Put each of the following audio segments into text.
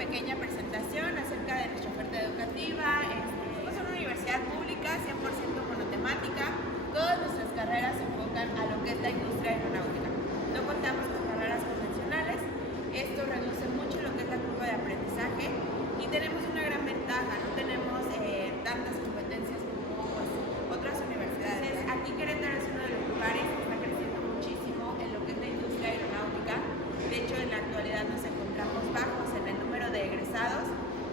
pequeña presentación acerca de nuestra oferta educativa. Somos una universidad pública 100% monotemática. Todas nuestras carreras se enfocan a lo que es la industria aeronáutica. No contamos con carreras convencionales. Esto reduce mucho lo que es la curva de aprendizaje y tenemos una gran ventaja. No tenemos tantas competencias como otras universidades. Aquí Querétaro es uno de los lugares que está creciendo muchísimo en lo que es la industria aeronáutica. De hecho, en la actualidad nos encontramos bajos en el número de egresados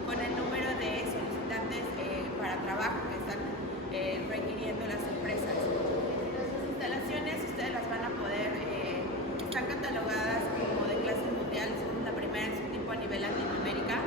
con el número de solicitantes para trabajo que están requiriendo las empresas. Las instalaciones ustedes las van a poder, están catalogadas como de clase mundial, somos la primera en su tipo a nivel Latinoamérica.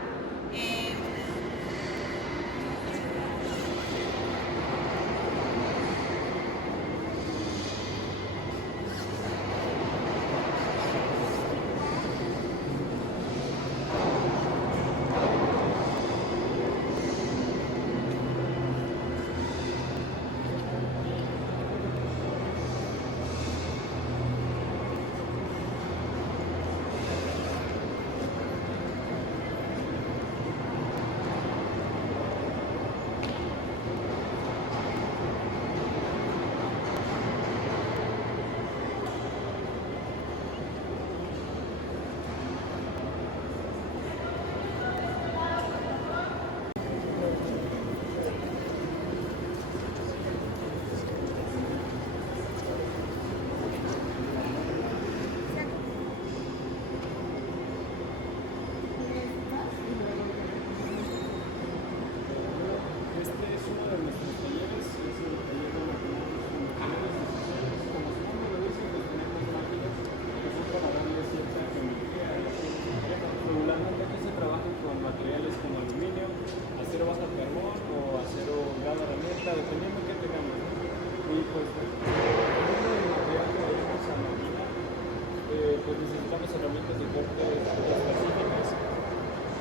Dependiendo de qué tengamos, ¿no? Y pues dependiendo del material que vayamos a maquinar, pues necesitamos herramientas de corte específicas.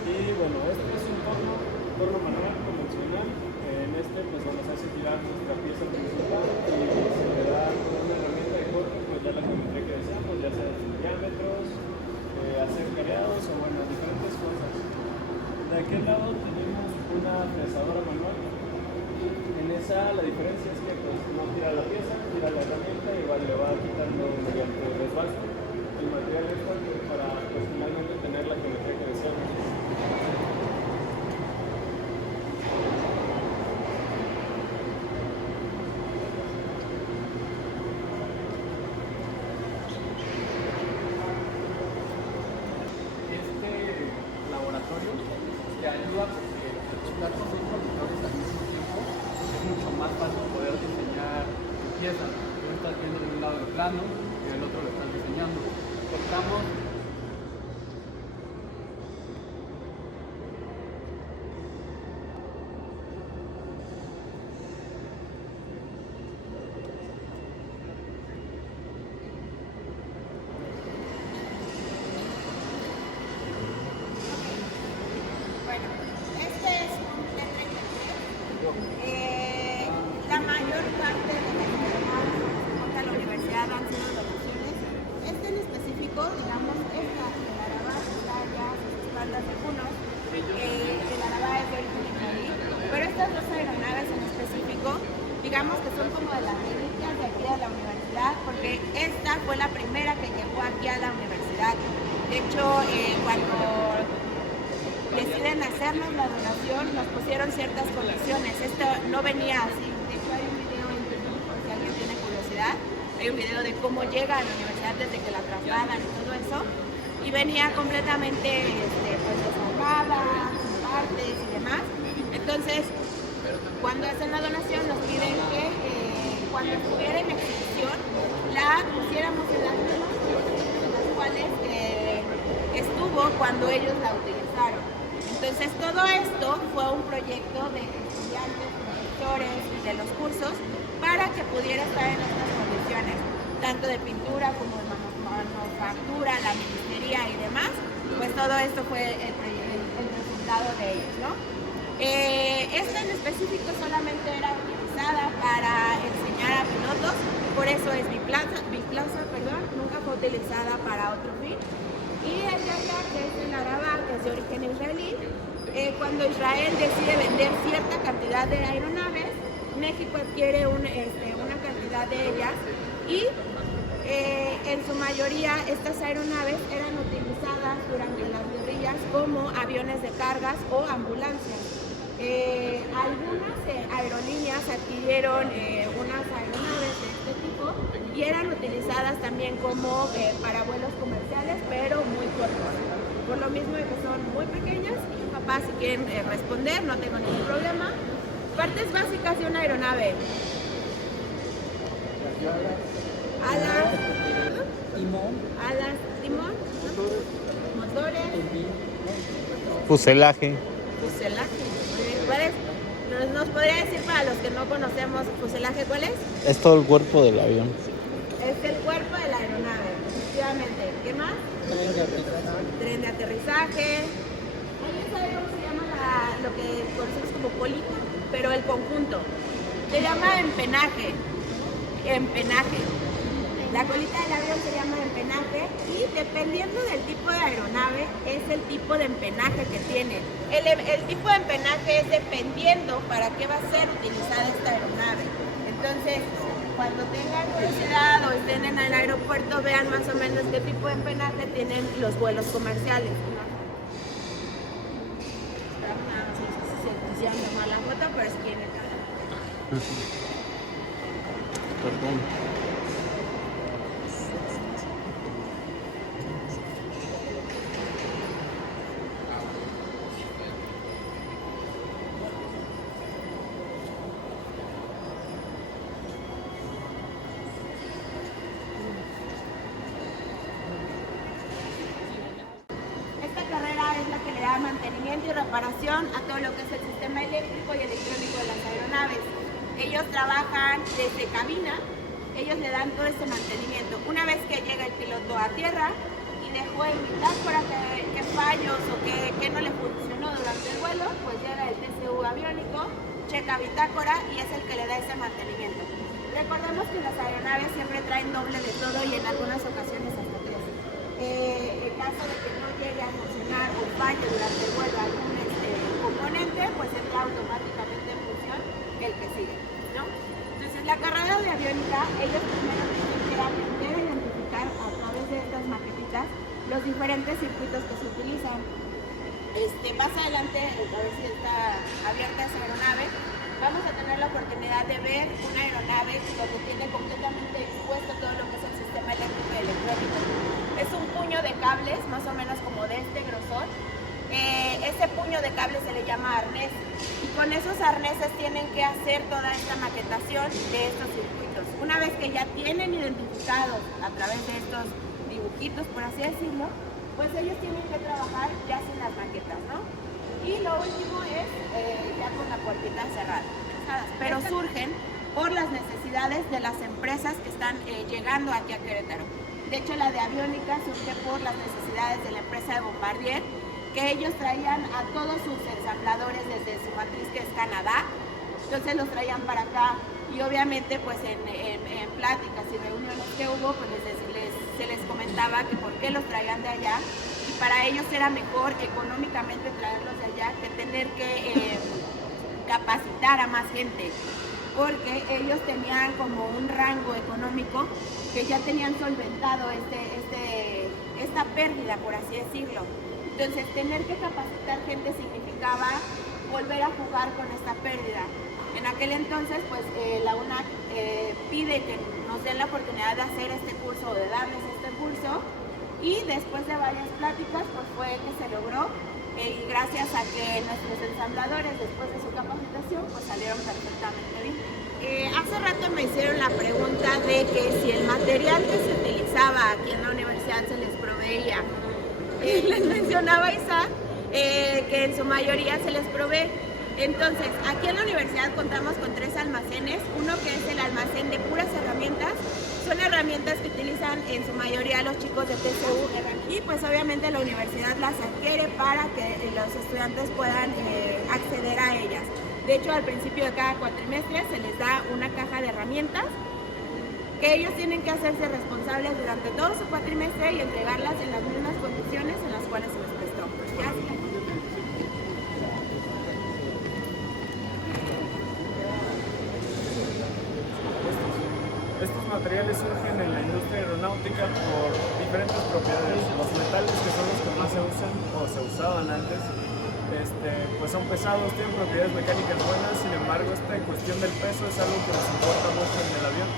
Y bueno, este es un torno manual convencional. En este pues vamos a hacer girar nuestra pieza principal y se le da una herramienta de corte, pues ya la geometría que deseamos, ya sea de diámetros, hacer careados o bueno, diferentes cosas. De aquel lado tenemos una fresadora manual. En esa la diferencia es que pues no tira la pieza, tira la herramienta y le va quitando mediante resbalzo el material fuerte para pues finalmente tener la geometría que deseamos. Este laboratorio te ayuda porque estás con dos conductores al mismo tiempo. Es mucho más fácil poder diseñar piezas. Tú estás viendo de un lado el plano y del otro lo estás diseñando. Cortamos la mayor parte de las personas que la universidad han sido donaciones. En específico, digamos, esta, el Araba, está ya a sus espaldas de algunos. El Araba es de origen israelí, pero estas dos aeronaves en específico, digamos que son como de las reliquias de aquí de la universidad, porque esta fue la primera que llegó aquí a la universidad. De hecho, cuando deciden hacernos la donación, nos pusieron ciertas condiciones. Esto no venía así. De hecho, hay un video en YouTube, por si alguien tiene curiosidad. Hay un video de cómo llega a la universidad desde que la trasladan y todo eso. Y venía completamente pues, desarmada, sin partes y demás. Entonces, cuando hacen la donación, nos piden que cuando estuviera en exhibición, la pusiéramos en las mismas condiciones en las cuales estuvo cuando ellos la utilizaron. Entonces todo esto fue un proyecto de estudiantes, profesores y de los cursos para que pudiera estar en estas condiciones, tanto de pintura como de manufactura, la ministería y demás. Pues todo esto fue el resultado de ellos, ¿no? Esta en específico solamente era utilizada para enseñar a pilotos, por eso es biplaza, nunca fue utilizada para otro fin. Y el de acá, que es el Araba, que es de origen israelí, Cuando Israel decide vender cierta cantidad de aeronaves, México adquiere una cantidad de ellas y en su mayoría estas aeronaves eran utilizadas durante las guerrillas como aviones de cargas o ambulancias. Algunas aerolíneas adquirieron unas aeronaves de este tipo y eran utilizadas también como para vuelos comerciales, pero muy cortos. Por lo mismo de que son muy pequeñas, y papás si quieren responder, no tengo ningún problema. Partes básicas de una aeronave. Alas, timón, motores, Fuselaje. fuselaje. ¿Cuál es? ¿Nos podría decir para los que no conocemos fuselaje cuál es? Es todo el cuerpo del avión. Es el cuerpo de la aeronave, efectivamente. ¿Qué más? Tren de aterrizaje. ¿Alguien sabe cómo se llama lo que conocemos como colita? Pero el conjunto. Se llama empenaje. La colita del avión se llama empenaje y dependiendo del tipo de aeronave es el tipo de empenaje que tiene. El tipo de empenaje es dependiendo para qué va a ser utilizada esta aeronave. Entonces, cuando tengan curiosidad o estén en el aeropuerto, vean más o menos qué tipo de empenaje tienen los vuelos comerciales. Se llama la foto, pero es que Perdón. mantenimiento y reparación a todo lo que es el sistema eléctrico y electrónico de las aeronaves. Ellos trabajan desde cabina, ellos le dan todo ese mantenimiento. Una vez que llega el piloto a tierra y dejó en bitácora qué fallos o qué no le funcionó durante el vuelo, pues llega el TCU aviónico, checa bitácora y es el que le da ese mantenimiento. Recordemos que las aeronaves siempre traen doble de todo y en algunas ocasiones hasta tres. En caso de que no llegue a funcionar o falle durante el vuelo algún componente, pues entra automáticamente en función el que sigue, ¿no? Entonces la carrera de aviónica, ellos primero tienen que aprender a identificar a través de estas maquetitas los diferentes circuitos que se utilizan. Más adelante, a ver si está abierta esa aeronave, vamos a tener la oportunidad de ver una aeronave donde tiene completamente expuesto todo lo que es el sistema eléctrico y electrónico. Es un puño de cables, más o menos como de este grosor. Ese puño de cables se le llama arnés y con esos arneses tienen que hacer toda esta maquetación de estos circuitos. Una vez que ya tienen identificados a través de estos dibujitos, por así decirlo, pues ellos tienen que trabajar ya sin las maquetas, ¿no? Y lo último es ya con la puertita cerrada, pero surgen por las necesidades de las empresas que están llegando aquí a Querétaro. De hecho, la de aviónica surge por las necesidades de la empresa de Bombardier, que ellos traían a todos sus ensambladores desde su matriz, que es Canadá, entonces los traían para acá y obviamente pues en pláticas y reuniones que hubo, pues se les comentaba que por qué los traían de allá y para ellos era mejor económicamente traerlos de allá que tener que capacitar a más gente, porque ellos tenían como un rango económico que ya tenían solventado esta pérdida, por así decirlo. Entonces, tener que capacitar gente significaba volver a jugar con esta pérdida. En aquel entonces, pues la UNAC pide que nos den la oportunidad de hacer este curso o de darles este curso y después de varias pláticas, pues fue que se logró y gracias a que nuestros ensambladores, después de su capacitación, pues salieron perfectamente bien. Hace rato me hicieron la pregunta de que si el material que se utilizaba aquí en la universidad se les proveía. Les mencionaba Isaac que en su mayoría se les provee. Entonces, aquí en la universidad contamos con 3 almacenes, uno que es el almacén de puras herramientas, son herramientas que utilizan en su mayoría los chicos de TCU y pues obviamente la universidad las adquiere para que los estudiantes puedan acceder a ellas. De hecho, al principio de cada cuatrimestre se les da una caja de herramientas que ellos tienen que hacerse responsables durante todo su cuatrimestre y entregarlas en las mismas condiciones en las cuales se les prestó. Gracias. materiales surgen en la industria aeronáutica por diferentes propiedades. Los metales, que son los que más se usan o se usaban antes, pues son pesados, tienen propiedades mecánicas buenas. Sin embargo, esta cuestión del peso es algo que nos importa mucho en el avión.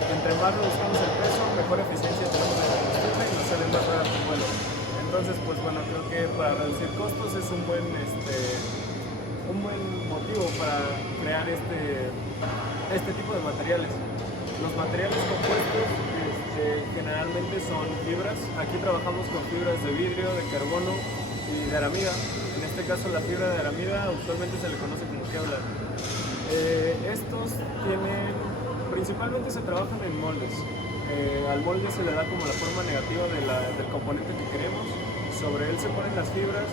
Entre más reducimos el peso, mejor eficiencia tenemos de combustible y nos sale más barato el vuelo. Entonces, pues bueno, creo que para reducir costos es un buen motivo para crear este tipo de materiales. Los materiales compuestos generalmente son fibras. Aquí trabajamos con fibras de vidrio, de carbono y de aramida. En este caso la fibra de aramida usualmente se le conoce como Kevlar. Estos principalmente se trabajan en moldes. Al molde se le da como la forma negativa del componente que queremos. Sobre él se ponen las fibras.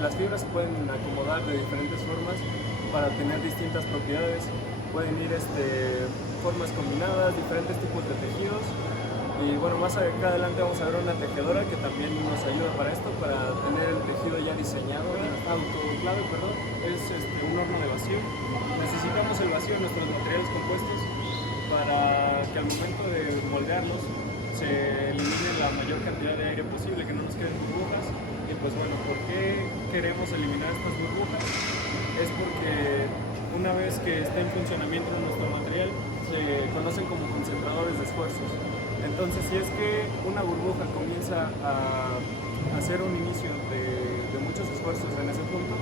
Las fibras se pueden acomodar de diferentes formas para tener distintas propiedades. Pueden ir formas combinadas, diferentes tipos de tejidos. Y bueno, más acá adelante vamos a ver una tejedora que también nos ayuda para esto, para tener el tejido ya diseñado. Autoclave, perdón, es un horno de vacío. Necesitamos el vacío de nuestros materiales compuestos para que al momento de moldearlos se elimine la mayor cantidad de aire posible, que no nos queden burbujas. Y pues bueno, ¿por qué queremos eliminar estas burbujas? Es porque una vez que está en funcionamiento nuestro material, se conocen como concentradores de esfuerzos. Entonces, si es que una burbuja comienza a hacer un inicio de muchos esfuerzos en ese punto,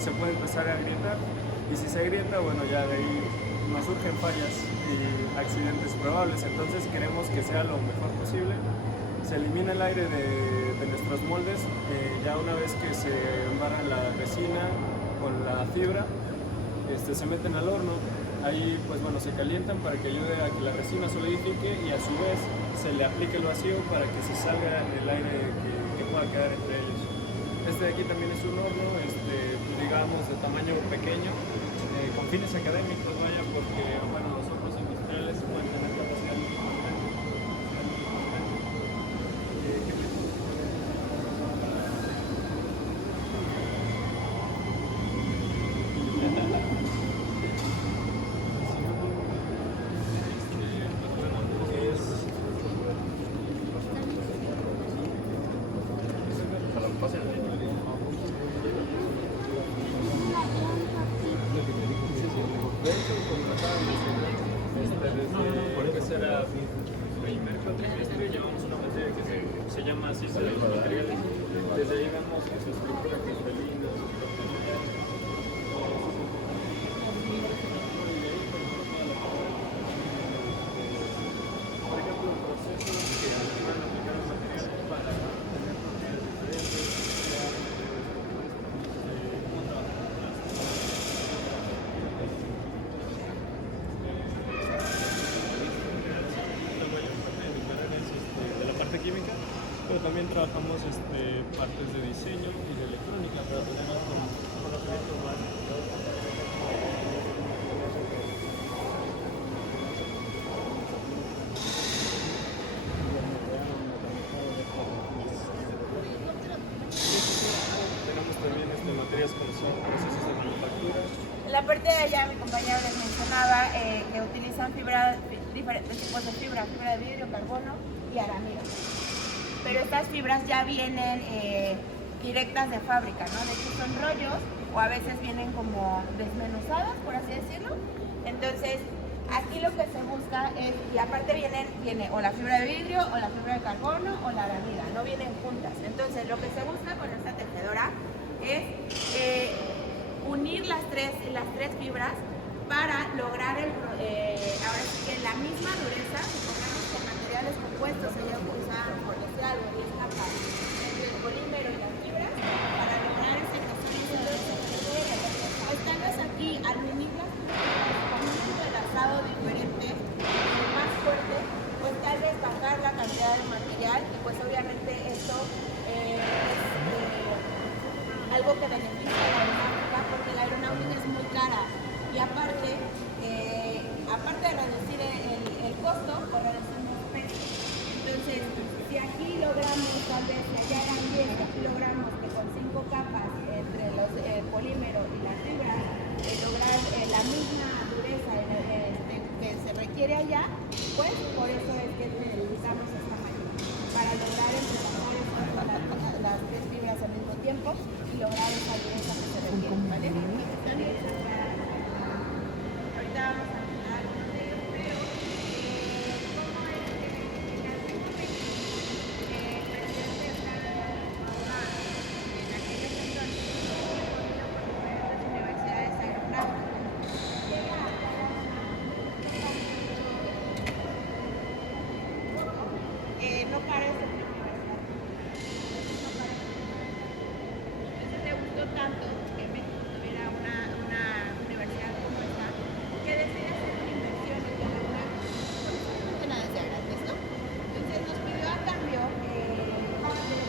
se puede empezar a agrietar, y si se agrieta, bueno, ya de ahí nos surgen fallas y accidentes probables. Entonces queremos que sea lo mejor posible. Se elimina el aire de nuestros moldes, ya una vez que se embarra la resina con la fibra, se meten al horno. Ahí pues bueno, se calientan para que ayude a que la resina solidifique, y a su vez se le aplique el vacío para que se salga el aire que pueda quedar entre ellos. Este de aquí también es un horno, digamos de tamaño pequeño, con fines académicos, vaya, porque bueno, los hornos industriales pueden tener capacidad primer cuatrimestre llevamos una materia que se llama Ciencia de los Materiales. Desde ahí vemos su estructura cristalina, sus propiedades. Por ejemplo, procesos que van a aplicar el material para tener propiedades diferentes. Química, pero también trabajamos partes de diseño y de electrónica, pero tenemos conocimiento básico. Tenemos también materias como son procesos de manufactura. En la parte de allá mi compañero les mencionaba que utilizan diferentes tipos de fibra de vidrio, carbono y aramida. Pero estas fibras ya vienen directas de fábrica, ¿no? De hecho son rollos, o a veces vienen como desmenuzadas, por así decirlo. Entonces, aquí lo que se busca es, y aparte viene o la fibra de vidrio, o la fibra de carbono, o la aramida, no vienen juntas. Entonces, lo que se busca con esta tejedora es unir las tres fibras para lograr ahora sí que la misma dureza. Supongamos que materiales compuestos se usan, por decir algo, 10 capas entre el polímero y las fibras para lograr ese crecimiento. Pues tal vez aquí, al unir las fibras con un entrelazado diferente, más fuerte, pues tal vez bajar la cantidad de material, y pues obviamente esto es algo que beneficia a la aeronáutica, porque la aeronáutica es muy cara, y aparte de reducir el costo, pues reducimos peso. Entonces, si aquí logramos, tal vez que allá eran 10, y aquí logramos que con 5 capas entre los polímeros y las fibras, lograr la misma dureza que se requiere allá, tanto que México tuviera una universidad como esta, que decide hacer una inversión en la UNAM. Absolutamente nada sea gratis, ¿no? Entonces nos pidió a cambio parte de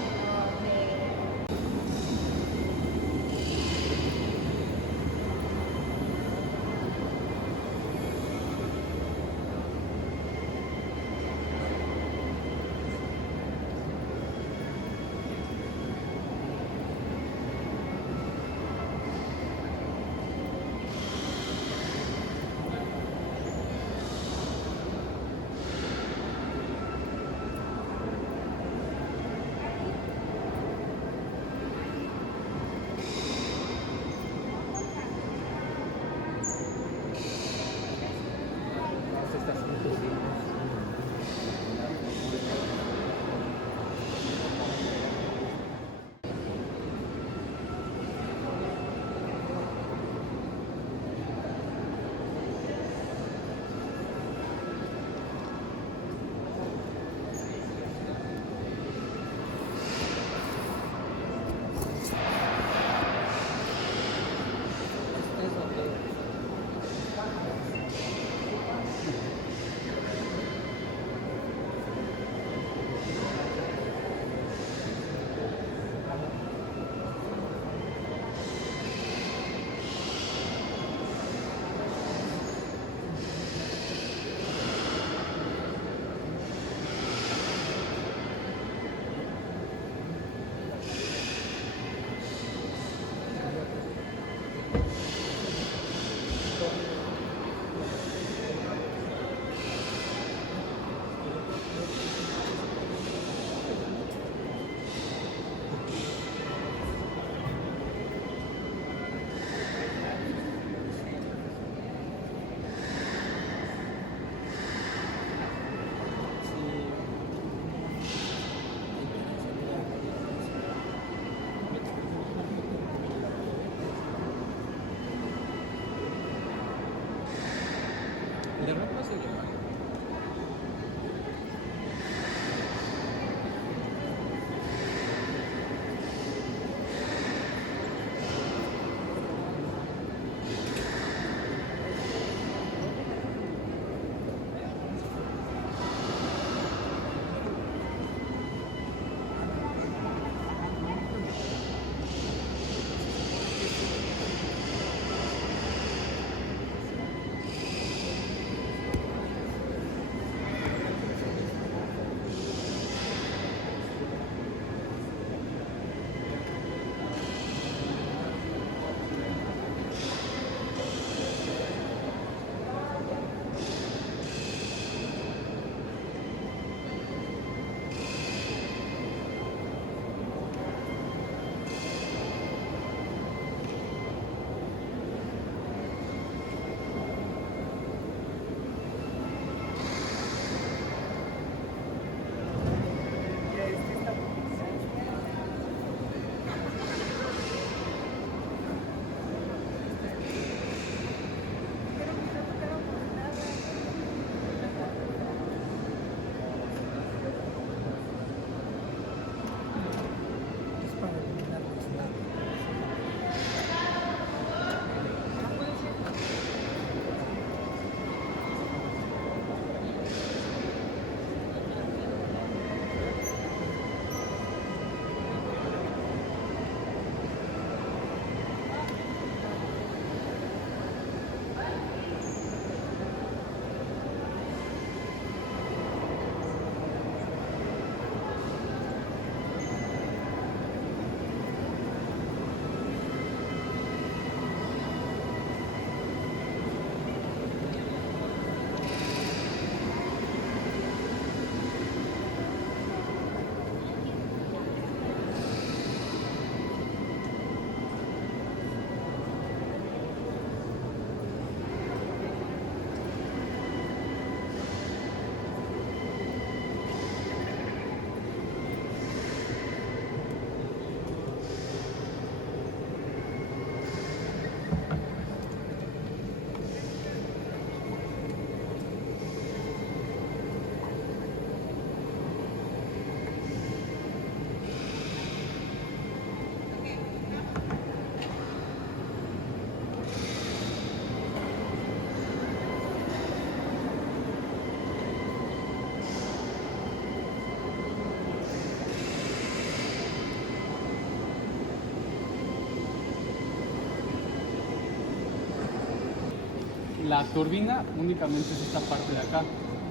la turbina únicamente es esta parte de acá.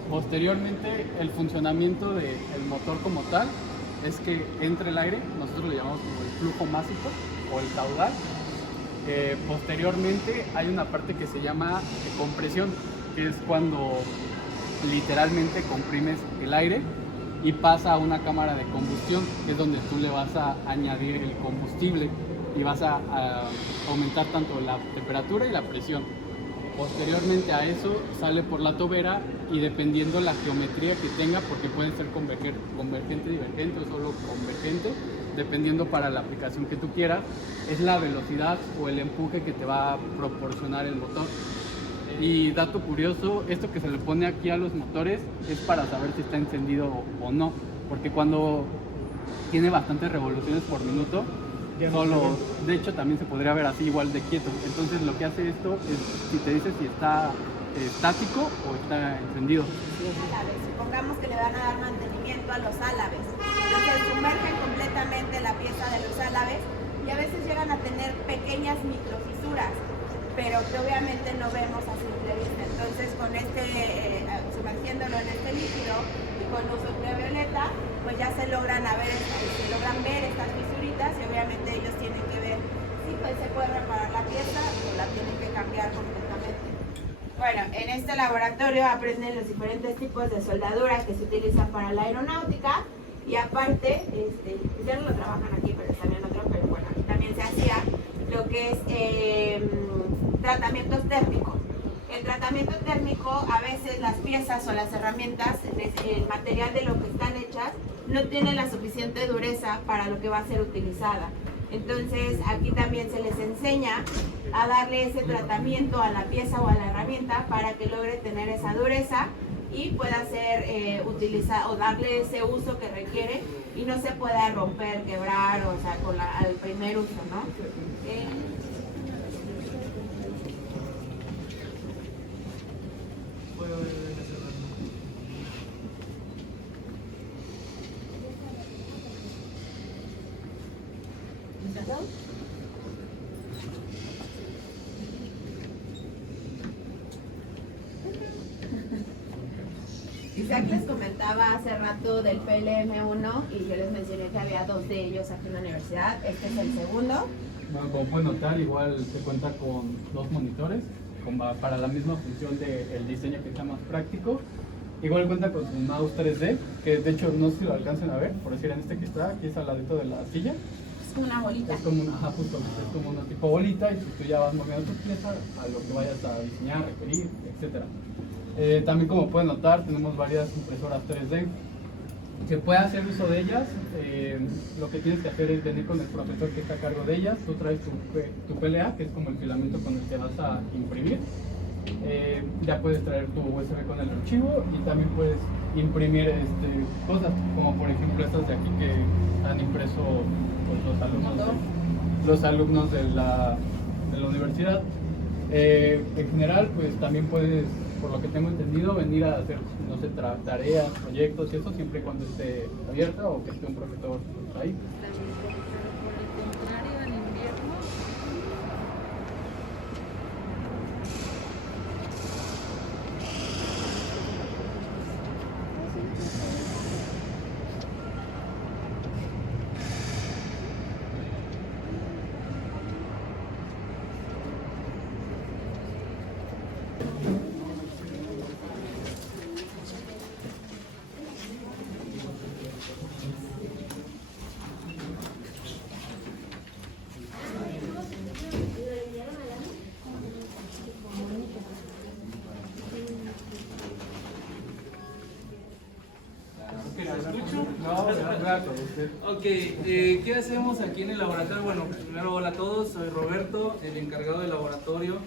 Posteriormente, el funcionamiento del motor como tal es que entre el aire, nosotros le llamamos como el flujo másico o el caudal. Posteriormente hay una parte que se llama compresión, que es cuando literalmente comprimes el aire y pasa a una cámara de combustión, que es donde tú le vas a añadir el combustible y vas a aumentar tanto la temperatura y la presión. Posteriormente a eso sale por la tobera y dependiendo la geometría que tenga, porque pueden ser convergente, divergente o solo convergente, dependiendo para la aplicación que tú quieras, es la velocidad o el empuje que te va a proporcionar el motor. Y dato curioso, esto que se le pone aquí a los motores es para saber si está encendido o no, porque cuando tiene bastantes revoluciones por minuto, solo, de hecho también se podría ver así igual de quieto. Entonces lo que hace esto es si te dice si está estático o está encendido. Álabes, supongamos que le van a dar mantenimiento a los álabes, entonces sumergen completamente la pieza de los álabes y a veces llegan a tener pequeñas microfisuras, pero que obviamente no vemos a simple vista. Entonces con sumergiéndolo en este líquido y con luz ultravioleta, pues ya se logran ver estas fisuritas y obviamente ellos tienen que ver si pues se puede reparar la pieza o la tienen que cambiar completamente. Bueno, en este laboratorio aprenden los diferentes tipos de soldaduras que se utilizan para la aeronáutica y aparte, ya no lo trabajan aquí, pero están en otro, pero bueno, aquí también se hacía lo que es tratamientos térmicos. El tratamiento térmico, a veces las piezas o las herramientas, el material de lo que están hechas, no tiene la suficiente dureza para lo que va a ser utilizada. Entonces aquí también se les enseña a darle ese tratamiento a la pieza o a la herramienta para que logre tener esa dureza y pueda ser utilizada o darle ese uso que requiere y no se pueda romper, quebrar, o sea, al primer uso, ¿no? Isaac les comentaba hace rato del PLM1 y yo les mencioné que había 2 de ellos aquí en la universidad. Este es el segundo. Bueno, como pueden notar, igual se cuenta con 2 monitores para la misma función del diseño que sea más práctico. Igual cuenta con su mouse 3D, que de hecho no sé si lo alcancen a ver, por decir en este que está, aquí es al ladito de la silla. Es como una bolita. Es como una, es como una tipo bolita y tú ya vas moviendo tu pieza a lo que vayas a diseñar, requerir, etc. También como pueden notar tenemos varias impresoras 3D. Se puede hacer uso de ellas, lo que tienes que hacer es venir con el profesor que está a cargo de ellas, tú traes tu PLA, que es como el filamento con el que vas a imprimir. Ya puedes traer tu USB con el archivo y también puedes imprimir cosas como por ejemplo estas de aquí que han impreso pues, los alumnos de la universidad. En general pues también puedes, por lo que tengo entendido, venir a hacer, no sé, tareas, proyectos y eso siempre y cuando esté abierta o que esté un profesor ahí. Ok, ¿qué hacemos aquí en el laboratorio? Bueno, primero hola a todos, soy Roberto, el encargado del laboratorio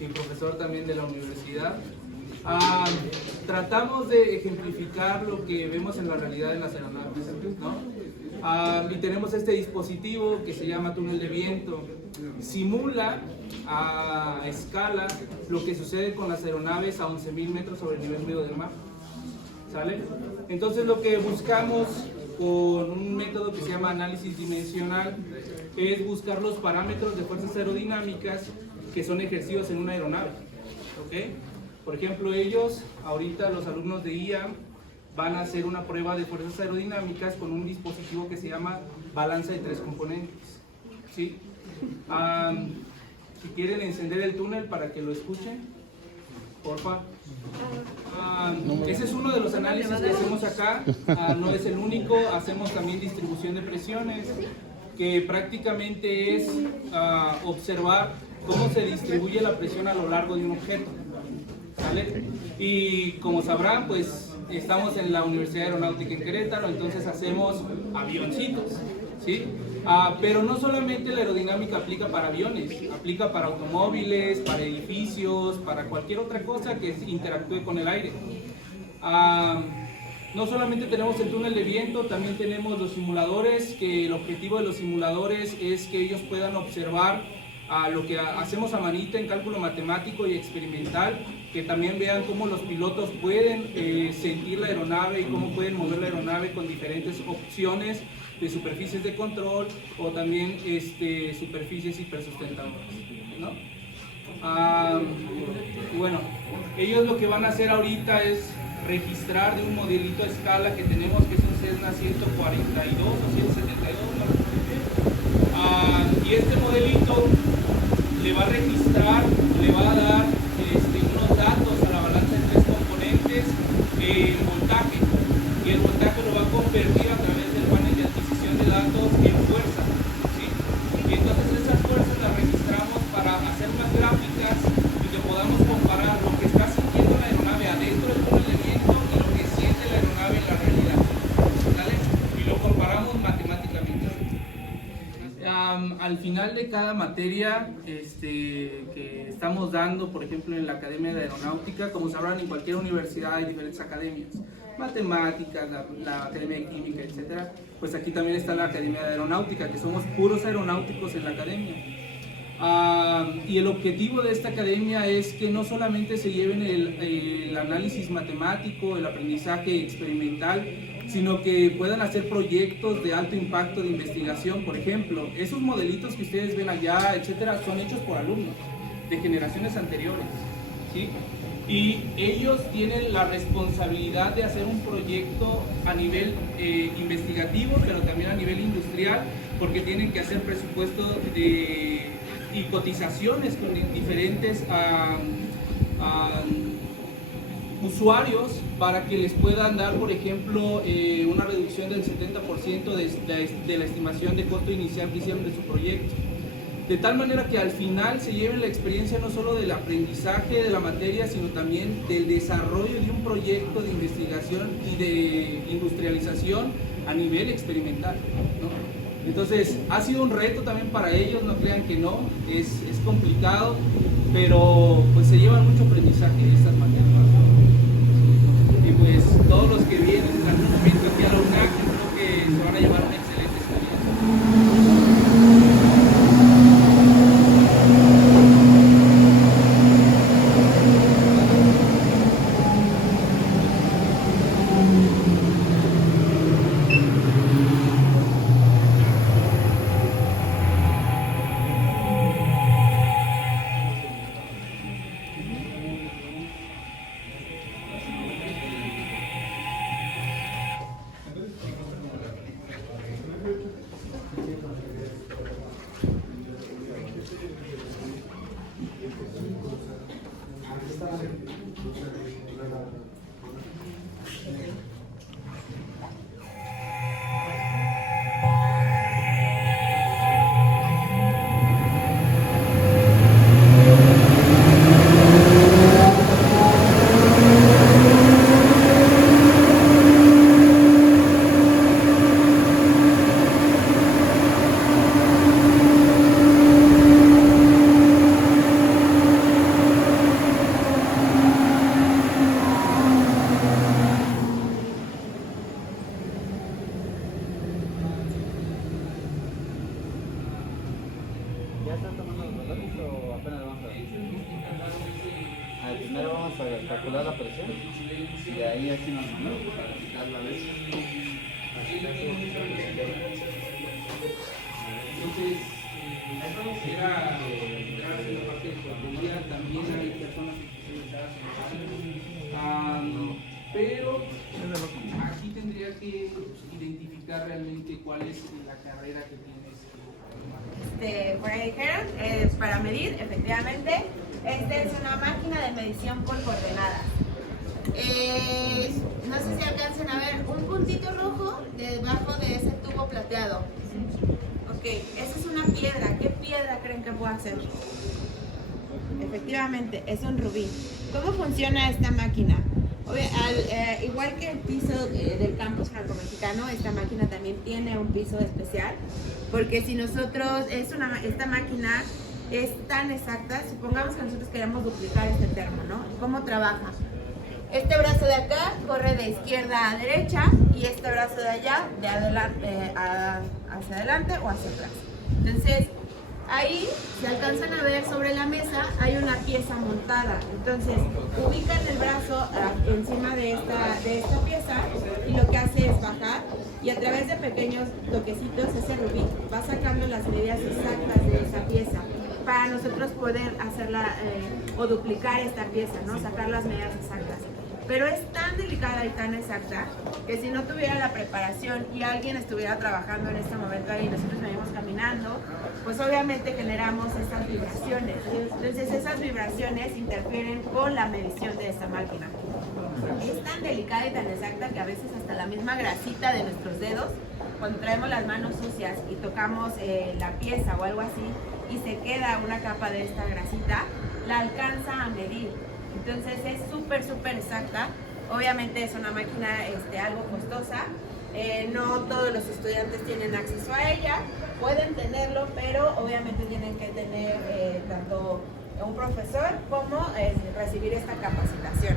y profesor también de la universidad. Tratamos de ejemplificar lo que vemos en la realidad en las aeronaves, ¿no? Y tenemos este dispositivo que se llama túnel de viento. Simula a escala lo que sucede con las aeronaves a 11.000 metros sobre el nivel medio del mar. ¿Sale? Entonces lo que buscamos con un método que se llama análisis dimensional es buscar los parámetros de fuerzas aerodinámicas que son ejercidos en una aeronave. ¿ok? Por ejemplo, ellos, ahorita los alumnos de IA, van a hacer una prueba de fuerzas aerodinámicas con un dispositivo que se llama balanza de 3 componentes, ¿sí? Si quieren encender el túnel para que lo escuchen, porfa. Ese es uno de los análisis que hacemos acá, no es el único, hacemos también distribución de presiones, que prácticamente es observar cómo se distribuye la presión a lo largo de un objeto, ¿vale? Y como sabrán, pues estamos en la Universidad Aeronáutica en Querétaro, entonces hacemos avioncitos, ¿sí? Pero no solamente la aerodinámica aplica para aviones, aplica para automóviles, para edificios, para cualquier otra cosa que interactúe con el aire. No solamente tenemos el túnel de viento, también tenemos los simuladores, que el objetivo de los simuladores es que ellos puedan observar lo que hacemos a manita en cálculo matemático y experimental, que también vean cómo los pilotos pueden sentir la aeronave y cómo pueden mover la aeronave con diferentes opciones de superficies de control o también superficies hipersustentadoras, ¿no? Bueno, ellos lo que van a hacer ahorita es registrar de un modelito a escala que tenemos, que es un Cessna 142 o 172, no lo sé. Y este modelito le va a registrar, le va a dar unos datos a la balanza de 3 componentes, el voltaje, y el voltaje lo va a convertir a través del panel de adquisición de datos en fuerza, ¿sí? Y entonces esas fuerzas las registramos para hacer unas gráficas y que podamos comparar lo que está sintiendo la aeronave adentro del túnel de viento y lo que siente la aeronave en la realidad, ¿vale? Y lo comparamos matemáticamente. Al final de cada materia que estamos dando, por ejemplo en la Academia de Aeronáutica, como sabrán, en cualquier universidad hay diferentes academias, matemáticas, la Academia de Química, etcétera. Pues aquí también está la Academia de Aeronáutica, que somos puros aeronáuticos en la academia. Y el objetivo de esta academia es que no solamente se lleven el análisis matemático, el aprendizaje experimental, sino que puedan hacer proyectos de alto impacto de investigación. Por ejemplo, esos modelitos que ustedes ven allá, etcétera, son hechos por alumnos de generaciones anteriores, ¿sí? Y ellos tienen la responsabilidad de hacer un proyecto a nivel investigativo, pero también a nivel industrial, porque tienen que hacer presupuestos y cotizaciones con diferentes usuarios para que les puedan dar, por ejemplo, una reducción del 70% de la estimación de costo inicial que hicieron de su proyecto. De tal manera que al final se lleven la experiencia no solo del aprendizaje de la materia, sino también del desarrollo de un proyecto de investigación y de industrialización a nivel experimental, ¿no? Entonces, ha sido un reto también para ellos, no crean que no, es complicado, pero pues se llevan mucho aprendizaje de estas materias. Y pues todos los que vienen en algún momento aquí a la UNAC, creo que se van a llevar una excelente experiencia. ¿Ya están tomando los valores o apenas vamos a ver? Primero vamos a calcular la presión y de ahí así nos mandamos para quitar la vez. Entonces, era la parte de economía, también hay personas que por ahí dijeron, es para medir, efectivamente. Esta es una máquina de medición por coordenadas. No sé si alcancen a ver un puntito rojo debajo de ese tubo plateado. Ok, esa es una piedra. ¿Qué piedra creen que pueda ser? Efectivamente, es un rubí. ¿Cómo funciona esta máquina? Igual que el piso del campus franco-mexicano, esta máquina también tiene un piso especial, porque si nosotros, esta máquina es tan exacta, supongamos que nosotros queremos duplicar este termo, ¿no? ¿Cómo trabaja? Este brazo de acá corre de izquierda a derecha y este brazo de allá de adelante, hacia adelante o hacia atrás. Entonces, ahí, si alcanzan a ver sobre la mesa, hay una pieza montada. Entonces, ubican el brazo encima de esta pieza y lo que hace es bajar y a través de pequeños toquecitos ese rubí va sacando las medidas exactas de esa pieza para nosotros poder hacerla o duplicar esta pieza, ¿no? Sacar las medidas exactas. Pero es tan delicada y tan exacta que si no tuviera la preparación y alguien estuviera trabajando en este momento ahí y nosotros venimos caminando, pues obviamente generamos esas vibraciones. Entonces esas vibraciones interfieren con la medición de esta máquina. Es tan delicada y tan exacta que a veces hasta la misma grasita de nuestros dedos, cuando traemos las manos sucias y tocamos la pieza o algo así y se queda una capa de esta grasita, la alcanza a medir. Entonces es súper exacta. Obviamente es una máquina algo costosa. No todos los estudiantes tienen acceso a ella. Pueden tenerlo, pero obviamente tienen que tener tanto un profesor como recibir esta capacitación.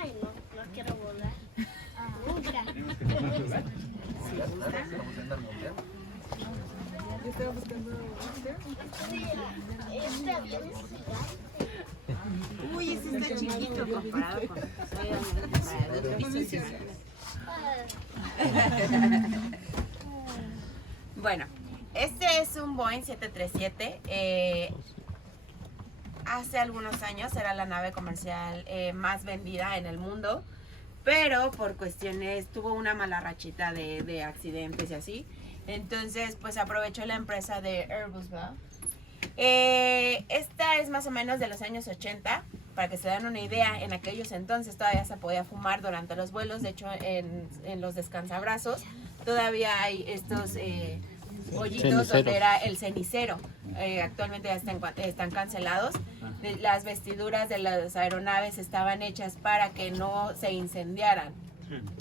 Ay, no quiero volar. Nunca. Este avión es gigante. Uy, ese está chiquito comparado con Bueno, este es un Boeing 737. Hace algunos años era la nave comercial más vendida en el mundo, pero por cuestiones, tuvo una mala rachita de accidentes y así. Entonces, pues aprovechó la empresa de Airbus, ¿verdad? Esta es más o menos de los años 80, para que se den una idea. En aquellos entonces todavía se podía fumar durante los vuelos. De hecho, en los descansabrazos todavía hay estos hoyitos donde era el cenicero. Actualmente ya están cancelados. Las vestiduras de las aeronaves estaban hechas para que no se incendiaran.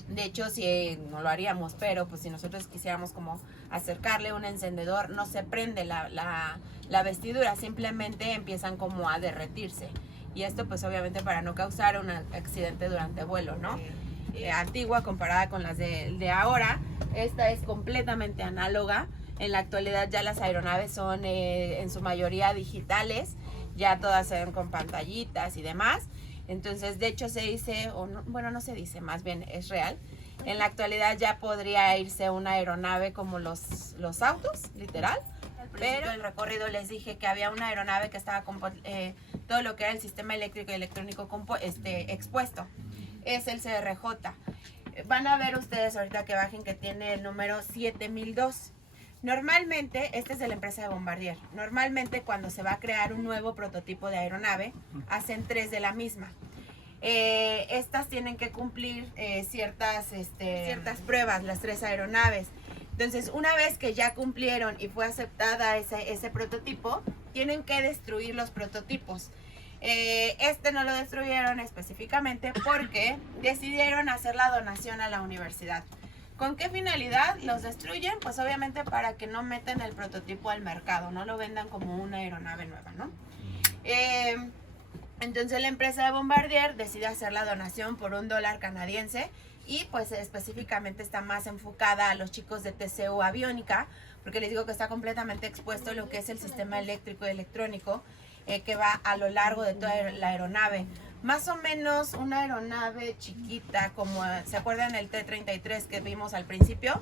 De hecho, si no lo haríamos, pero pues si nosotros quisiéramos como acercarle un encendedor, no se prende la vestidura, simplemente empiezan como a derretirse. Y esto pues obviamente para no causar un accidente durante vuelo, ¿no? Antigua comparada con las de ahora. Esta es completamente análoga. En la actualidad ya las aeronaves son en su mayoría digitales, ya todas se ven con pantallitas y demás. Entonces, de hecho se dice, o no, bueno, no se dice, más bien es real. En la actualidad ya podría irse una aeronave como los autos, literal. Pero en el recorrido les dije que había una aeronave que estaba con todo lo que era el sistema eléctrico y electrónico expuesto. Es el CRJ. Van a ver ustedes ahorita que bajen que tiene el número 7002. Normalmente, este es de la empresa de Bombardier. Normalmente cuando se va a crear un nuevo prototipo de aeronave, hacen 3 de la misma. estas tienen que cumplir ciertas pruebas, las 3 aeronaves. Entonces, una vez que ya cumplieron y fue aceptada ese prototipo, tienen que destruir los prototipos. No lo destruyeron específicamente porque decidieron hacer la donación a la universidad. ¿Con qué finalidad los destruyen? Pues obviamente para que no metan el prototipo al mercado, no lo vendan como una aeronave nueva, ¿no? Entonces la empresa de Bombardier decide hacer la donación por $1 canadiense y pues específicamente está más enfocada a los chicos de TCU Aviónica, porque les digo que está completamente expuesto lo que es el sistema eléctrico y electrónico que va a lo largo de toda la aeronave. Más o menos una aeronave chiquita, como ¿se acuerdan el T-33 que vimos al principio?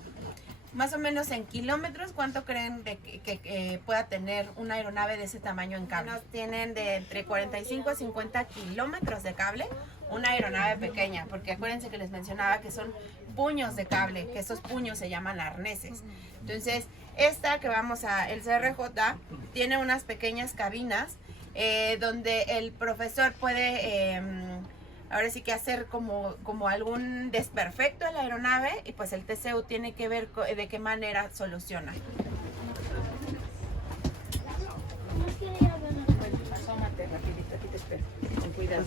Más o menos en kilómetros, ¿cuánto creen que pueda tener una aeronave de ese tamaño en cable? Tienen de entre 45 a 50 kilómetros de cable, una aeronave pequeña, porque acuérdense que les mencionaba que son puños de cable, que esos puños se llaman arneses. Entonces, esta que vamos a, el CRJ, tiene unas pequeñas cabinas donde el profesor puede ahora sí que hacer como algún desperfecto en la aeronave y pues el TCU tiene que ver de qué manera soluciona. Asómate rapidito, aquí te espero, con cuidado.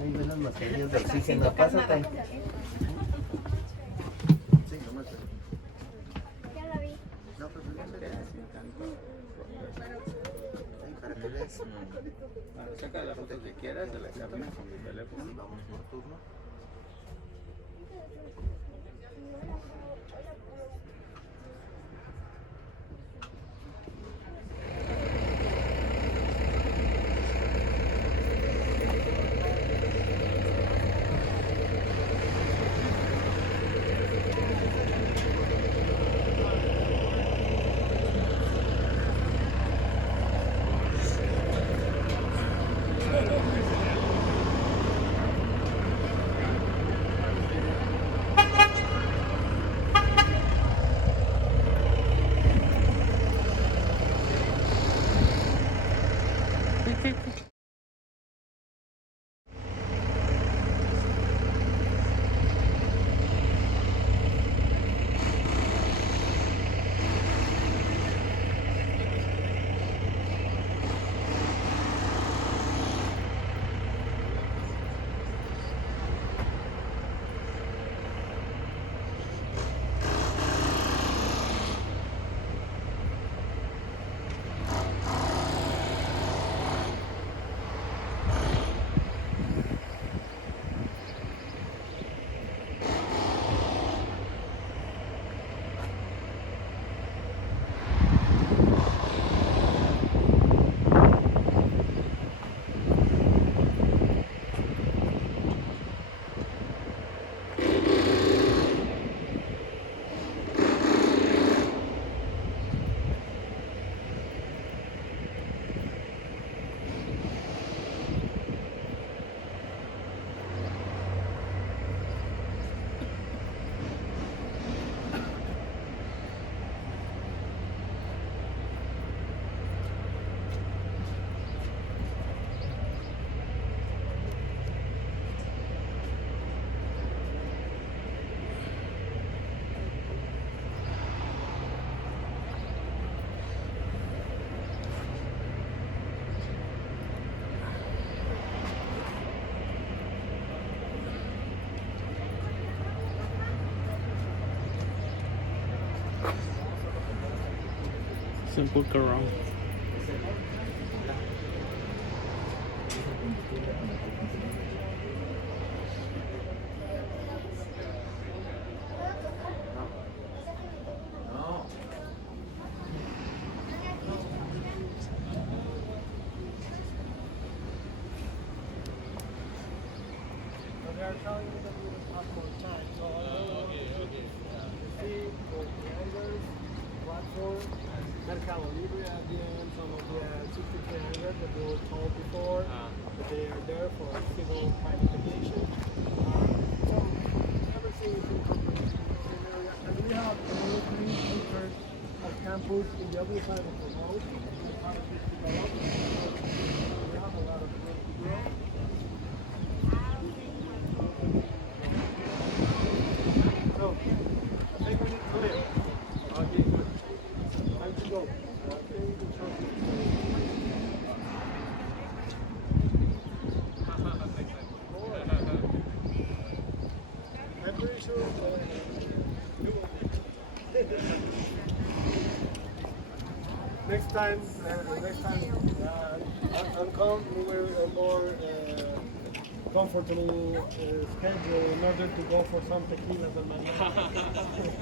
Ahí ven las mascarillas de oxígeno, pásate. Sí, nomás. Ya la vi. No, pues no se queda así tanto. Para que veas. Saca la foto que quieras de la cabina con tu teléfono. Sí, vamos por turno. Simple around. Mercado Libre again, some of the 6300 that we were told before, that they are there for civil private aviation. So everything is incorporated in the same area. And we have another 3 acres of campus in the other side of the road. We have a lot of room to grow. Next time, I'll come with a more comfortable schedule in order to go for some tequilas and manjares.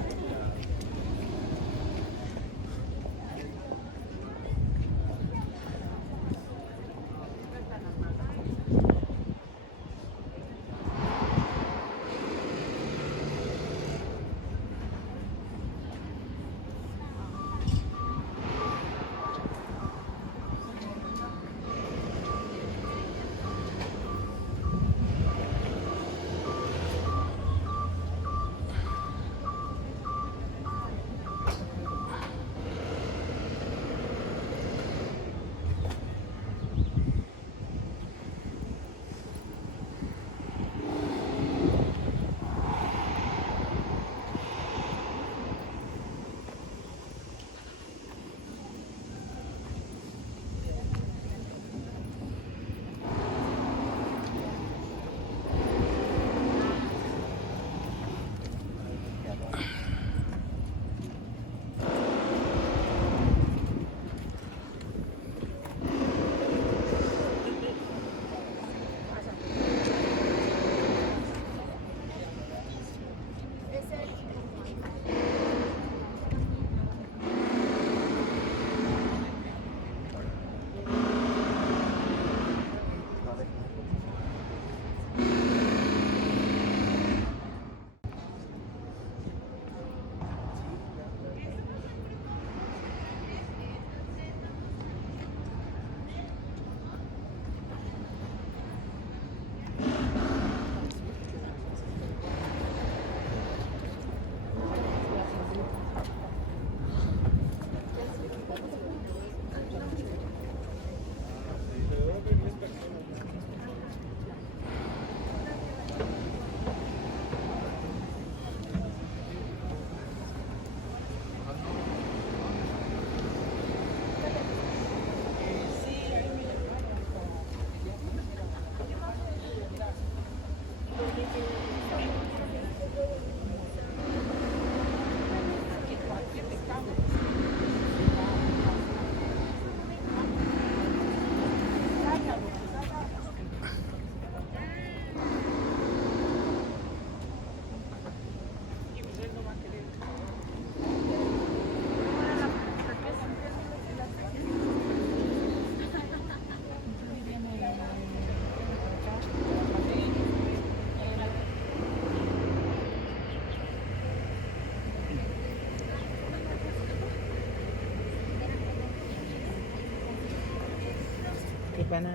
Van a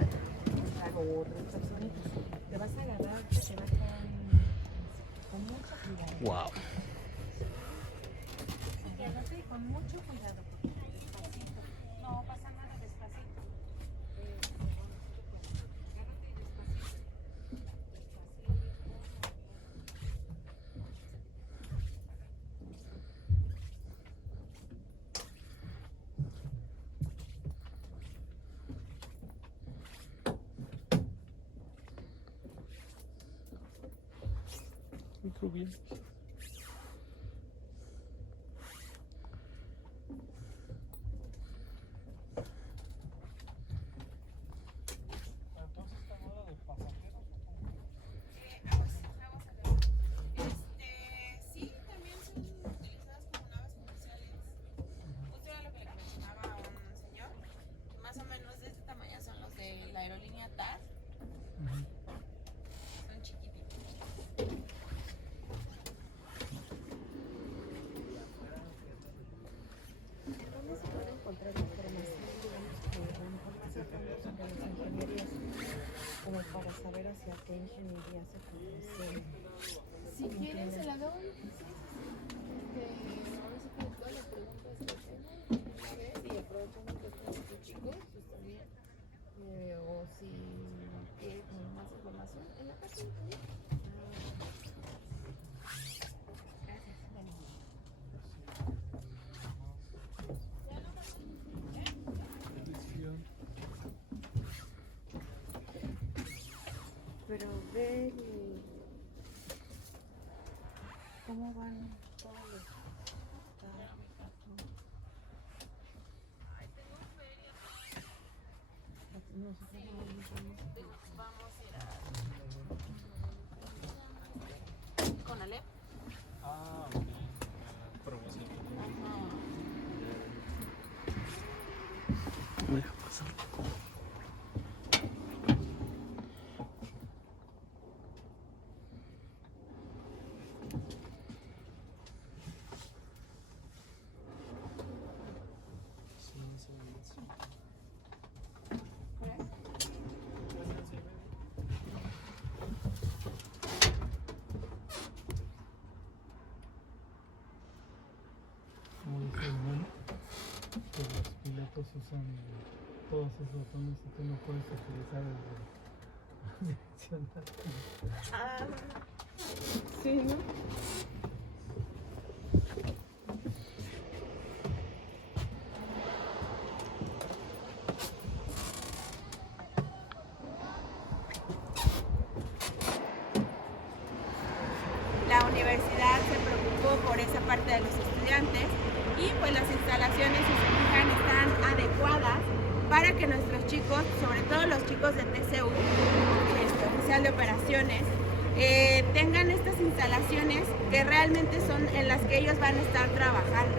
o otras personitas. Te vas a agarrar, te va con mucho cuidado. Wow. Y agárrate con mucho cuidado. Despacito. No pasa nada, despacito. Agárrate despacito. Muy bien. Sí, también son utilizadas como naves comerciales. Justo era lo que le mencionaba a un señor. Más o menos de este tamaño son los de la aerolínea TAR. Son chiquititos. ¿Dónde se puede encontrar información, digamos, que a lo mejor más cercanos de las ingenierías, como para saber hacia qué ingeniería se conduce? Si quieren, se la hago. Sí, sí, sí. Ahora sí que todas las preguntas que tengo, una vez, y aprovechando que están los chicos, pues también. O si quieren más información, en la página también. Pero ve ¿Cómo van todos los Vamos a ir a... ¿Con Ale? Ah, ok. Promoción. Deja pasar. Como dice el bueno, que los pilotos usan todos esos botones y tú no puedes utilizar el direccional. Ah, sí, ¿no? La universidad se preocupó por esa parte de los estudiantes y pues las instalaciones, si se fijan, están adecuadas para que nuestros chicos, sobre todo los chicos de TCU, oficial de operaciones, tengan estas instalaciones que realmente son en las que ellos van a estar trabajando.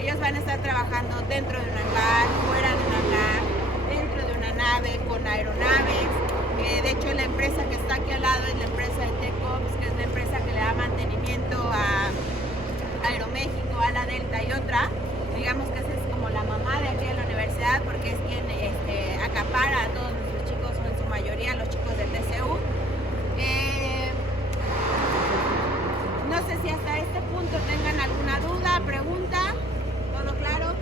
Ellos van a estar trabajando dentro de un hangar, fuera de un hangar, dentro de una nave, con aeronaves. De hecho, la empresa que está aquí al lado es la empresa de TechOps, que es la empresa que le da mantenimiento a Aeroméxico, a la Delta y otra. Digamos que esa es como la mamá de aquí de la universidad, porque es quien acapara a todos nuestros chicos, o en su mayoría los chicos de TCU. No sé si hasta este punto tengan alguna duda, pregunta. ¿Todo claro?